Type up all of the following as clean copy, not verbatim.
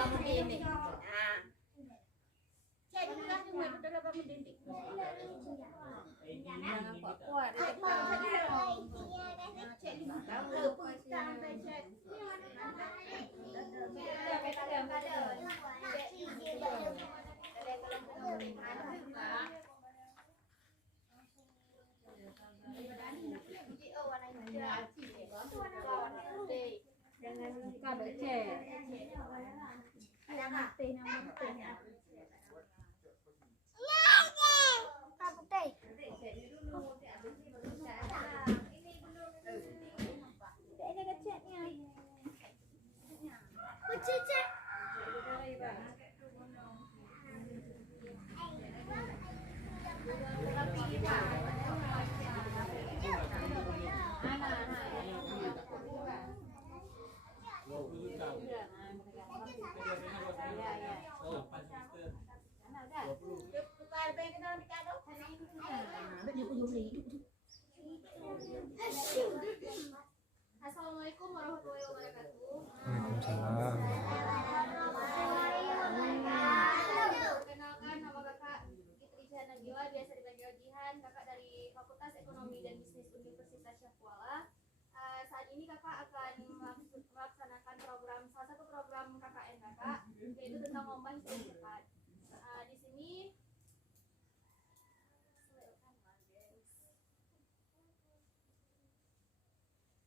bangun ini. Nah. Cek juga cuma udah bangun dinding. Jangan kuat. Cek jangan lupa baca. Ada mati namanya. Assalamualaikum warahmatullahi wabarakatuh. Waalaikumsalam. Perkenalkan, nama kakak Fitri Syahna Najwa, biasa dipanggil Jihan. Kakak dari Fakultas Ekonomi dan Bisnis Universitas Syahkuala. Saat ini kakak akan melaksanakan salah satu program KKN kakak, yaitu tentang lomba hitung cepat.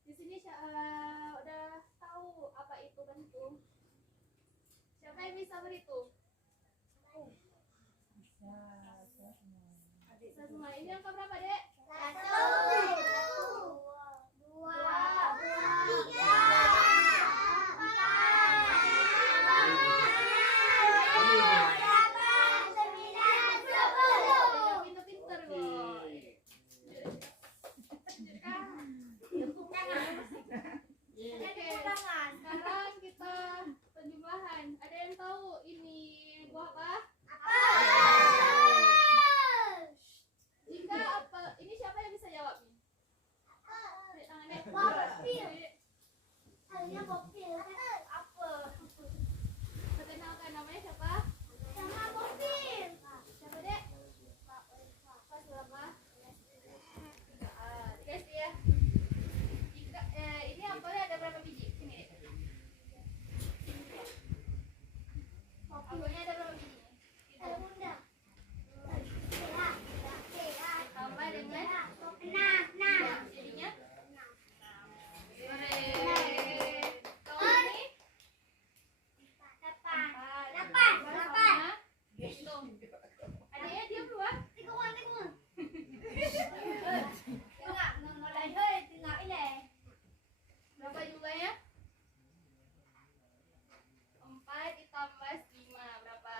Di sini udah tahu apa itu berhitung? Siapa yang bisa berhitung? Bisa semua. Ini angka berapa, Dek? 1, 2, 3, 4, 5, 6, 7, 8, 9, 10. Pinter-pinter, boy. Sekarang kita penjumlahan. Ada yang tahu ini buah apa? Jika apa? Ini siapa yang bisa jawab nih? Tangannya. Bopil. Apel. Perkenalkan, namanya siapa? Nama Bopil. Siapa, Dek? Apa selama? Dikasih ya. Ini apelnya ada berapa biji? Sini, Dek. Apelnya ada berapa biji? Tambah dengan 6. Jadinya 8. Hitung. Adanya diam dulu ah. Berapa jumlahnya? 4 ditambah 5 berapa?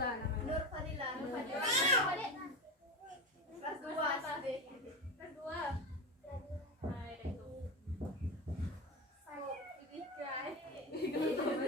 Nur Fadila. Berapa, Dek? Kelas 2 SD. Kelas 2. Nah, itu. Ini guys. 21.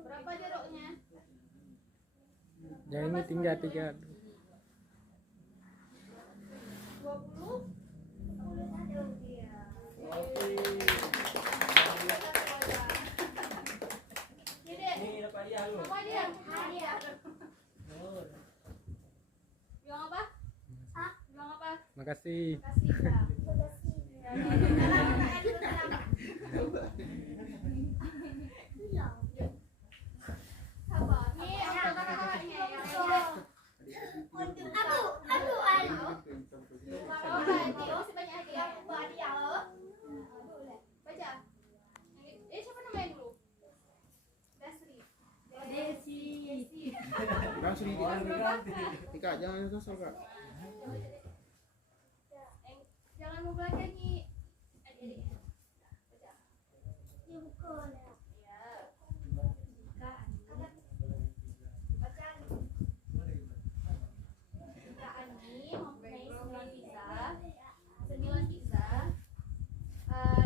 Berapa jeruknya? Yang ini tinggal 3. 20. 10 ada. Iya. Ini dapat dia lu. Apa dia? Hadiah. Bilang apa? Hah? Bilang apa? Makasih. Makasih ya. Makasih. Sabar. Nih, untuk kakaknya yang masih banyak hadiah. Hadiah loh. Baca. Siapa namanya dulu? Desri. Dasri Tika jangan sosok Kak. Jangan membelakangi adik-adiknya. Baca. Ya buku lah. Ya. Baca. Kak Ani mempunyai 9 kisah. 9 kisah.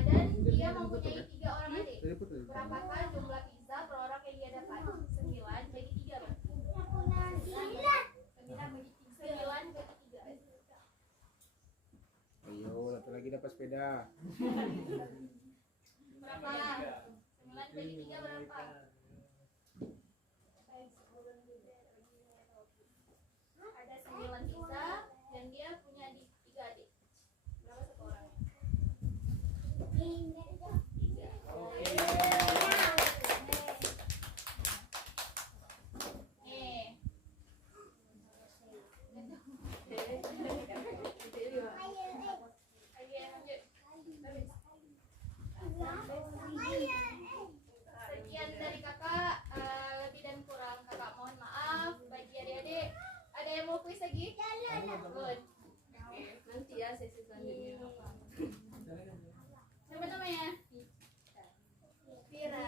Dan dia mempunyai 3 orang adik. Berapakah jumlah kisah per orang yang dia dapat? 9 bagi 3 berarti. 9 bagi 3. Ayo, satu lagi dapat sepeda. Berapa? 9 bagi 3 berapa? Ada 9 kisah dan dia punya 3 adik. Berapa satu orang? 3. Sekian dari kakak, lebih dan kurang kakak mohon maaf. Bagi adik-adik, ada yang mau kuis lagi? Good. Nanti ya sesi selanjutnya. Siapa namanya? Vira.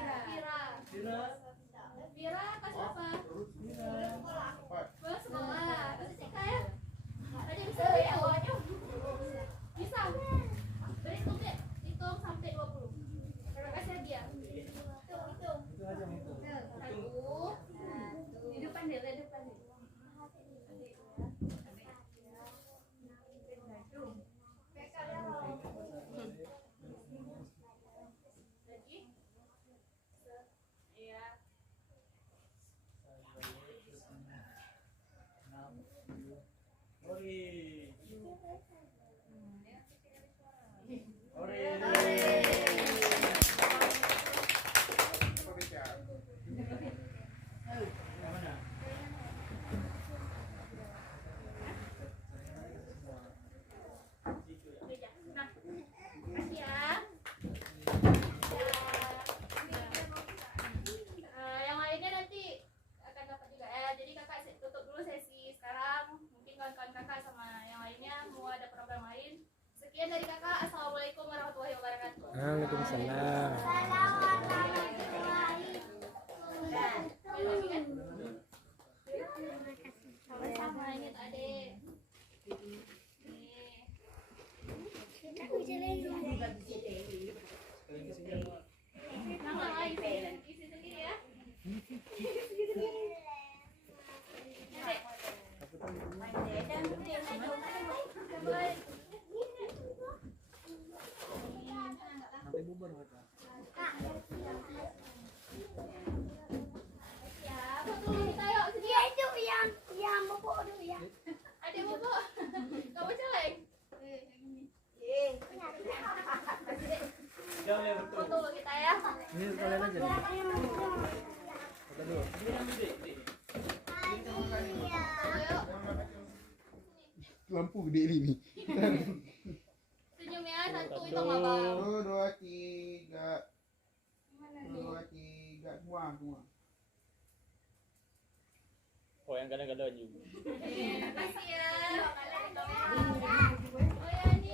Vira kelas apa? Sekolah. Terus cek ya? Ada bisa ya awalnya? Bisa. Berhitung deh. Hitung sampai 20. Terima kasih hadiah. Hitung. Di depan deh, di depan deh. Lagi? Iya. Nah, makasih ya. Yang lainnya nanti akan dapat juga. Jadi kakak tutup dulu sesi sekarang. Mungkin kawan-kawan kakak sama yang lainnya mau ada program lain. Sekian dari kakak. Assalamualaikum warahmatullahi wabarakatuh. Waalaikumsalam. Sama-sama ingat adik. Nih. Nah, isi sendiri ya. Isi sendiri. Adik. Sampai bubar mereka. Ya, foto dulu kita yuk. Sini. Dia itu yang bobo dulu ya. Adik bobo. Kamu celeng. Foto dulu kita ya. Ini sekalian aja nih. Foto dulu. Foto yuk. Lampu gede ini nih. Senyum ya, satu itu abang. 1, 2, 3. 2, 3. Semua. Oh, yang kadang-kadang juga. Makasih ya. Oh ya, ini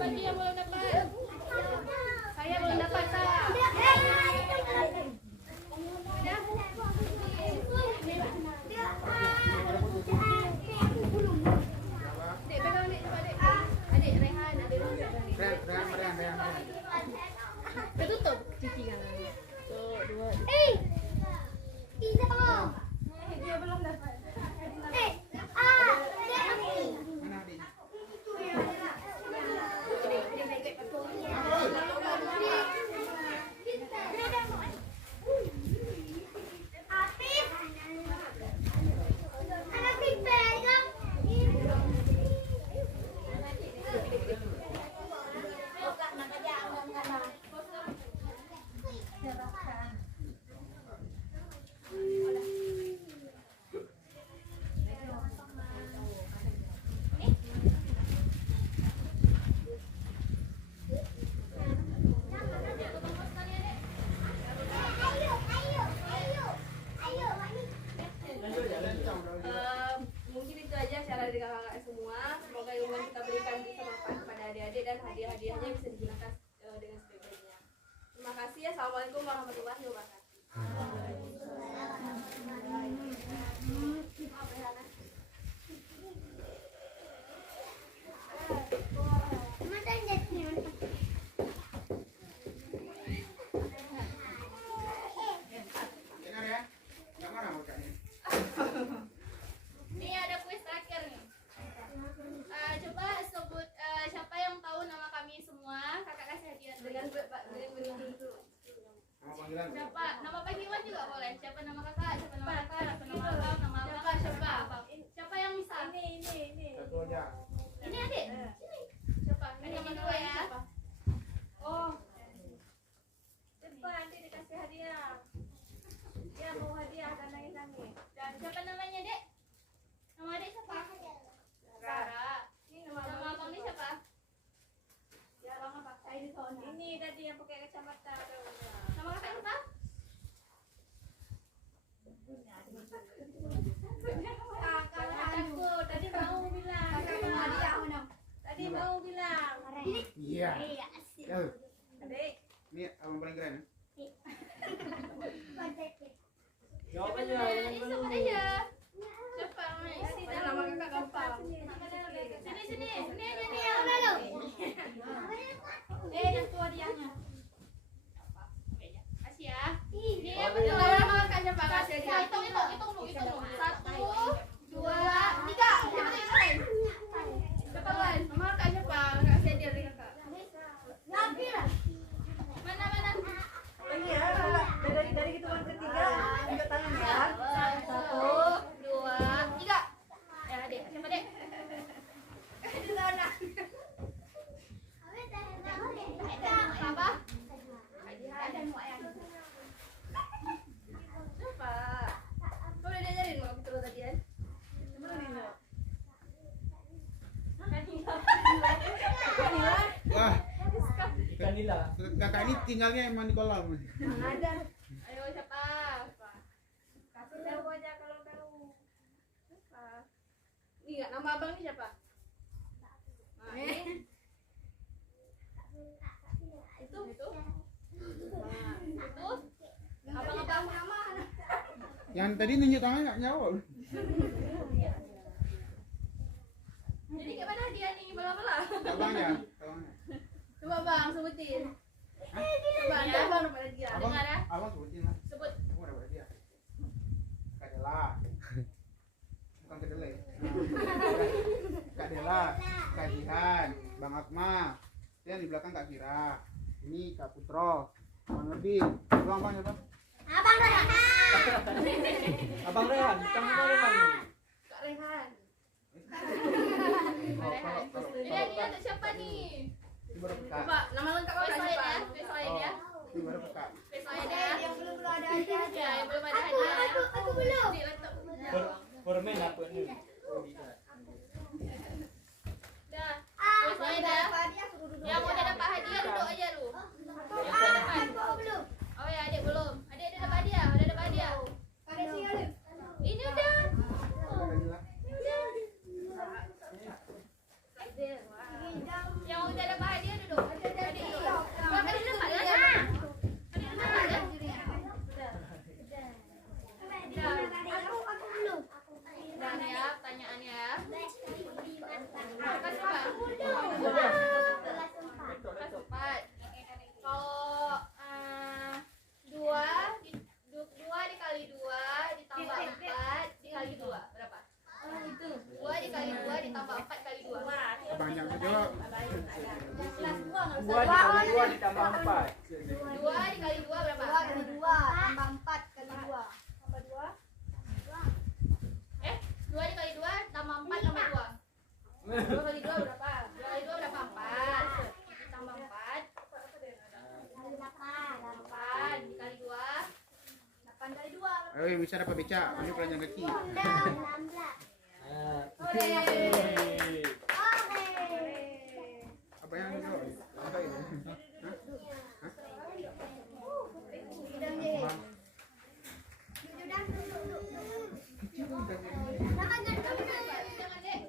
bagi yang belum dapat. Saya belum dapat, Kak. Dek, pegang Dek, coba Dek. Adik Rehan, adik Rehan. Ketutup cuci kan. Tuh, 2. Dia belum dapat. Mana adiknya? Mungkin itu aja cara dari kakak-kakak semua. Semoga ilmu yang kita berikan bisa bermanfaat kepada adik-adik dan hadiah-hadiahnya bisa digunakan dengan sebaik-baiknya. Terima kasih ya. Assalamualaikum warahmatullahi wabarakatuh. Dengar ya. Enggak marah bocahnya. Ini ada kuis terakhir nih. Coba sebut siapa yang tahu nama kami semua. Kakak kasih hadiah dengan begitu dulu. Nama panggilan. Siapa? Nama panggilan juga boleh. Siapa nama kakak? Siapa nama kakak? Siapa nama abang? Nama abang? Siapa? Siapa yang bisa? Ini. Satu aja. Ini adik. Sini. Siapa? Ini yang kedua ya. Oh. Cepat nanti dikasih hadiah. Ya mau hadiah karena ini. Dan siapa namanya, Dek? Nama adik siapa? Rara. Ini nama abang ini siapa? Ya, abang apa? Ini tadi yang pakai kacamata. Nama kakak siapa? Kakakku tadi mau bilang. Tadi mau bilang. Iya. Yo. Adik. Ini abang paling keren. Jawab Siapa aja. namanya? Ini siapa aja? Siapa namanya? Sini nama kakak gampang. Sini aja nih ya. Yang tua dianya. Kasih ya. Ini yang kedua nama kakak siapa? Kasih aja. Hitung dulu. 1, 2, 3. Siapa yang Cepat nama kakak siapa? Kasih dia dari kakak. Mana? Ini ya, dari hitungan ketiga, angkat tangan ya. 1, 2, 3. Ya, Dek. Siapa, Dek? Di sana. Apa? kakak ini tinggalnya emang di kolam. Ada. Ayo siapa? Kasih tahu aja kalau tahu. Siapa? Ini enggak nama abang ini siapa? Nah, ini. Itu. Nah, itu. Abang-abang nama. Yang tadi nunjuk tangan nggak nyawa. Jadi kayak mana dia nih bola-bola? Abangnya. Coba bang sebutin. Coba ada abang pada dia. Abang, Dengar ya? abang sebutin lah. Sebut. Kamu udah pada dia. Kak Dela. Bukan Kak Dela. Kak Dela, Kak Jihan, Bang Atma. Yang di belakang Kak Kira. Ini Kak Putro. Bang Nurdin. Abang apa? Abang Rehan. Abang Rehan, kamu Rehan. Kak Rehan. Kalau Ini dia ada siapa nih? ini baru Kak. Coba nama lengkap apa Face lain siapa? ya, face lain ya. Ini baru Kak. Face lain ya. Yang belum ada hadiah aja. Ya, yang belum ada hadiah. Aku belum. Di laptop. Permen apa ini? Dah. Face lain ya. Yang udah dapat hadiah duduk aja lu. Aku belum. Oh ya, adik belum. Adik ada dapat hadiah. Udah dapat hadiah. Ini udah. Yang udah dapat hadiah duduk. Adik duduk. Bang, adik dapat kan? Adik dapat kan? Aku belum. Dan ya, pertanyaannya. Kelas berapa? Kelas 4. Kalau dua dikali 2 ditambah 4 dikali 2 berapa? 2 dikali 2 ditambah 4 kali 2. Abang jangan jawab. 2 dikali 2 ditambah 4. 2 dikali 2 berapa? 2 kali 2 tambah 4 kali 2. Tambah 2. 2 dikali 2 tambah 4 tambah 2. 2 kali 2 berapa? 2 kali 2 berapa? 4. Tambah 4. 8 dikali 2. 8 kali 2. Ayo yang bisa dapat becak. Ini pelanjang kaki. 16. Oke. Apa yang jawab? Apa ini? Jangan dek.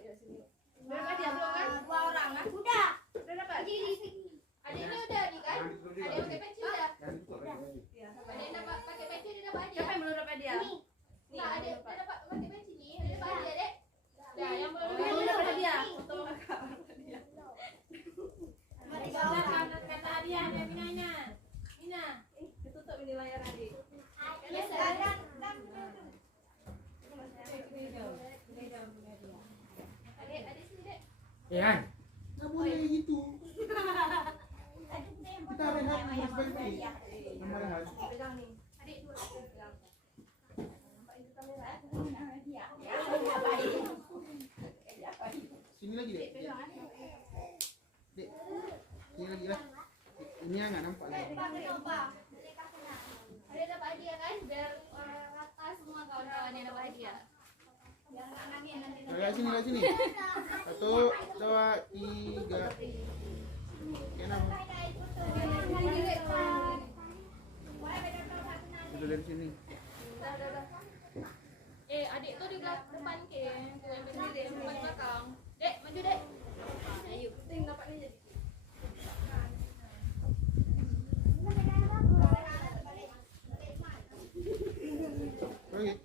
Berapa dia belum kan? 2 orang kan? Udah. Udah dapat? Adiknya udah nih kan? Ada yang pakai peci udah. Ada yang dapat pakai peci dia dapat hadiah. Siapa yang belum dapat hadiah? Nah, adik udah dapat pakai peci nih. Ada dapat hadiah, Dek. Nah, yang belum dapat hadiah. Foto kakak. Kata hadiah dia Minanya. Mina, ditutup ini layar adik. Adik sini, Dek. Ya. Nggak boleh gitu. Kita rehat harus baik-baik. Nama rehat. Pegang nih. Adik dua pegang. Nampak itu kamera. Sini lagi dek. Pegang kan? Dek. Sini lagi lah. Ini yang nggak nampak lagi. Ada dapat hadiah kan? Biar rata semua kawan-kawan yang dapat hadiah. Lihat sini, lihat sini. 1, 2, 3. Kenapa? Udah dari sini. Adik tuh di depan ke. Yang berdiri dek, depan belakang. Dek, maju dek. Ayo, penting dapatnya jadi. Oke.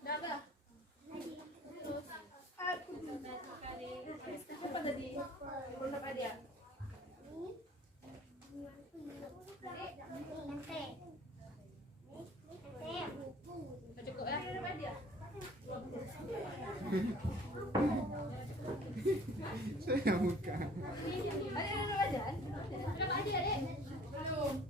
Dah dah. Siapa tadi? Belum dapat hadiah. Cukup ya, udah dapat hadiah. Saya buka. Adik udah dapat hadiah? Dapat hadiah, Dek? Belum.